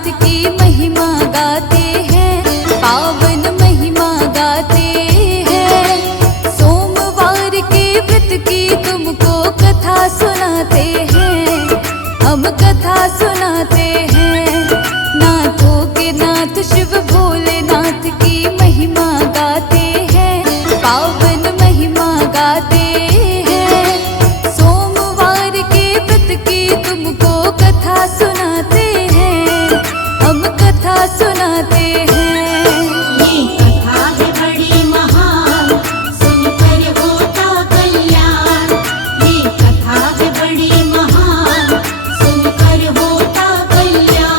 नाथ की महिमा गाते हैं, पावन महिमा गाते हैं। सोमवार के व्रत की तुमको कथा सुनाते हैं, हम कथा सुनाते हैं। नाथों के नाथ शिव भोलेनाथ की महिमा गाते हैं, पावन महिमा गाते हैं। सोमवार के व्रत की तुमको कथा सुनाते हैं, हम कथा सुनाते हैं। ये कथा है बड़ी महान, सुनकर होता कल्याण। ये कथा है बड़ी महान, सुनकर होता कल्याण।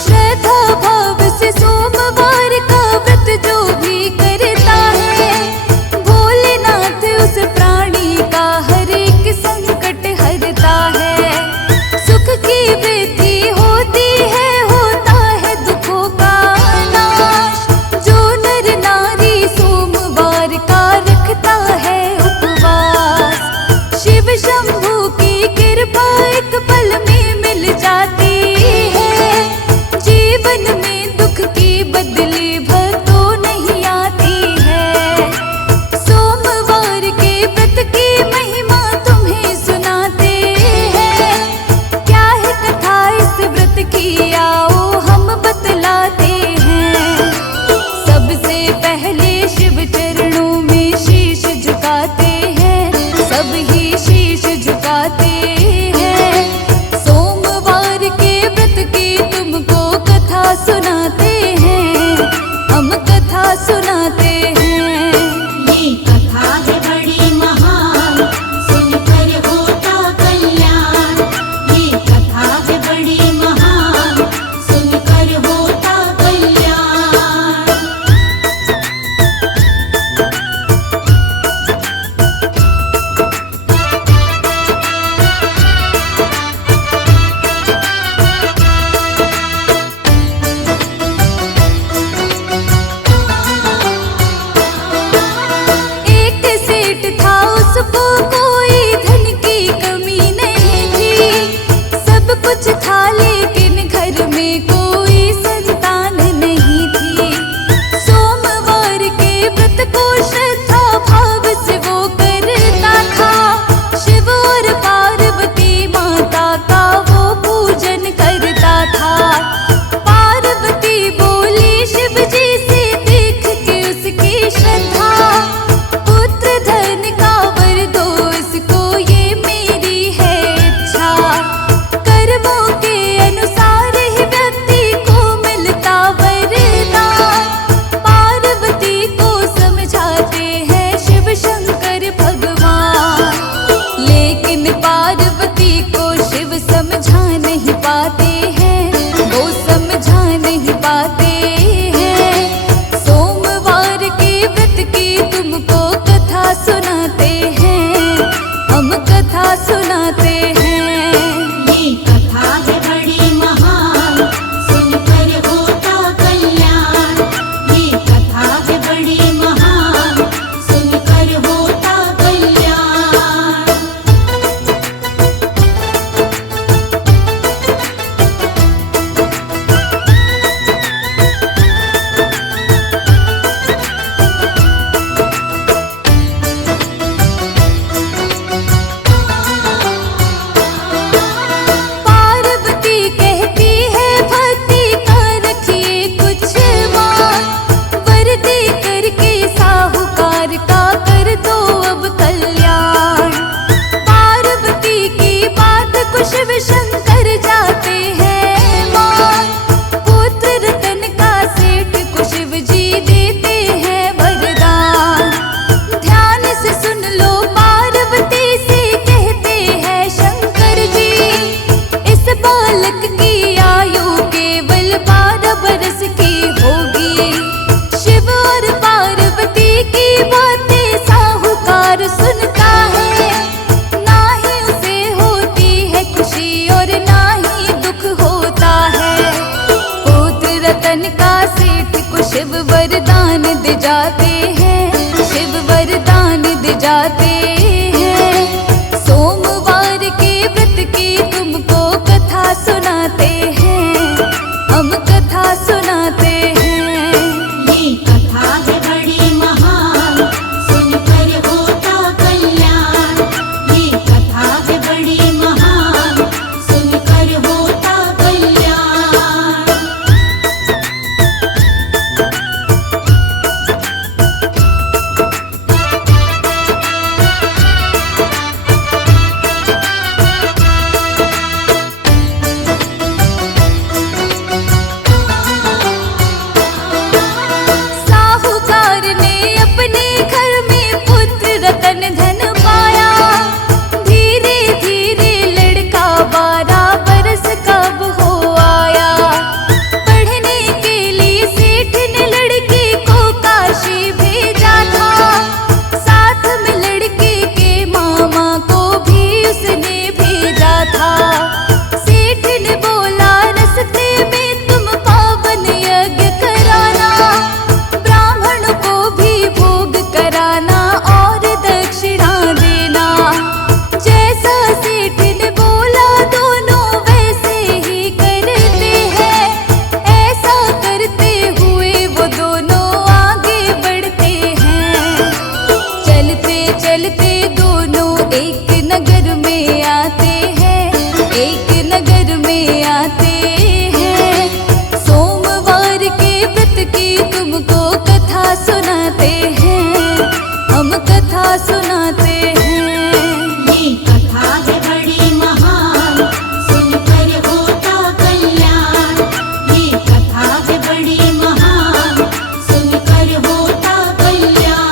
श्रद्धा भाव से सोमवार का व्रत जो भी करता है, भोलेनाथ उस प्राणी का हर एक संकट हरता है। सुख की वृद्धि होती है, होता है दुखों का नाश। जो नर नारी सोमवार का रखता है उपवास, शिव शंभू की कृपा एक पल में मिल जाती है। जीवन में दुख की बदली भक्तों नहीं आती है। सोमवार के व्रत की महिमा तुम्हें सुनाते हैं। क्या है कथा इस व्रत की, आओ हम बतलाते हैं। सबसे पहले शिव चरणों में शीश झुकाते हैं, सब ही शीश झुकाते हैं। सोमवार के व्रत की तुमको कथा सुनाते हैं, हम कथा सुनाते हैं। ये कथा है बड़ी महान, सुनकर होता कल्याण। ये कथा है बड़ी महान, सुनकर होता कल्याण। एक सेठ था, उसको कोई धन की कमी नहीं थी। सब कुछ था लेकिन घर में कोई संतान नहीं थी। सोमवार के व्रत को श्रद्धा भाव से वो करता था। शिव और पार्वती माता का वो पूजन करता था। पार्वती बोली शिव जी से देख के उसकी श्रद्धा, पुत्र धन का वर दो इसको, ये मेरी है इच्छा। कर्मों के अनुसार ही व्यक्ति को मिलता वरदान। पार्वती को समझाते हैं शिव शंकर भगवान, लेकिन पार्वती को शिव समझा नहीं पाते हैं, वो समझा नहीं पाते हैं। सोमवार के व्रत की तुमको कथा सुनाते हैं, हम कथा सुनाते हैं। ये कथा है बड़ी महान, सुनकर होता कल्याण। ये कथा है बड़ी महान, सुनकर होता कल्याण। खुशी सेठ को शिव वरदान दे जाते हैं, शिव वरदान दे जाते हैं। सोमवार के व्रत की तुमको कथा सुनाते हैं, हम कथा सुनाते हैं। ये कथा है बड़ी महान, सुनकर होता कल्याण। ये कथा है बड़ी महान, सुनकर होता कल्याण। साहूकार ने अपने घर में पुत्र रतन धन पाया। धीरे धीरे लड़का 12 बरस कब हो आया। पढ़ने के लिए सेठ ने लड़के को काशी भेजा था। साथ में लड़के के मामा को भी उसने भेजा था। सेठ ने बोला रस्ते में तुम पावन यज्ञ कराना, ब्राह्मण को भी भोग कराना और दक्षिणा देना। जैसा सेठ ने बोला दोनों वैसे ही करते हैं। ऐसा करते हुए वो दोनों आगे बढ़ते हैं। चलते चलते दोनों एक नगर में आते हैं, एक नगर में आते हैं। सोमवार के व्रत की तुमको कथा सुनाते हैं, हम कथा सुनाते हैं। ये कथा है बड़ी महान, सुनकर होता कल्याण। ये कथा है बड़ी महान, सुनकर होता कल्याण।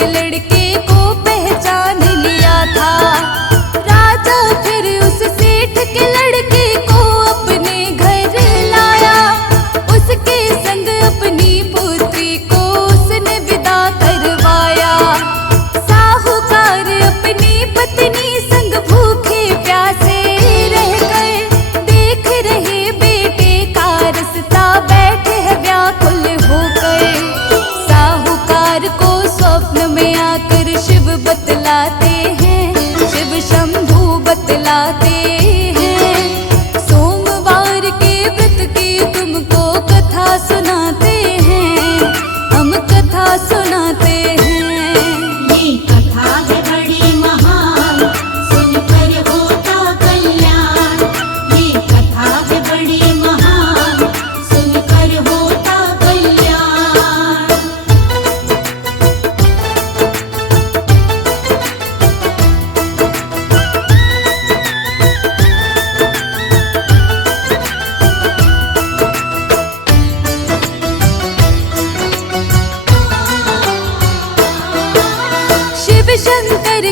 के लड़के को पहचान लिया था। राजा फिर उस सेठ के लड़के को अपने घर लाया। उसके संग अपनी पुत्री को उसने विदा करवाया। साहूकार अपनी पत्नी संग भूखे प्यासे रह गए। देख रहे बेटे का रास्ता बैठे है व्याकुल हो गए। साहूकार को स्वप्न में आकर शिव बतलाते हैं, शिव शंभू बतलाते हैं। सोमवार के व्रत की तुमको कथा सुनाते हैं, हम कथा सुनाते हैं। ये कथा है बड़ी महान, सुनकर होता कल्याण। ये कथा है बड़ी महान, सुनकर होता कल्याण। शिव शंकर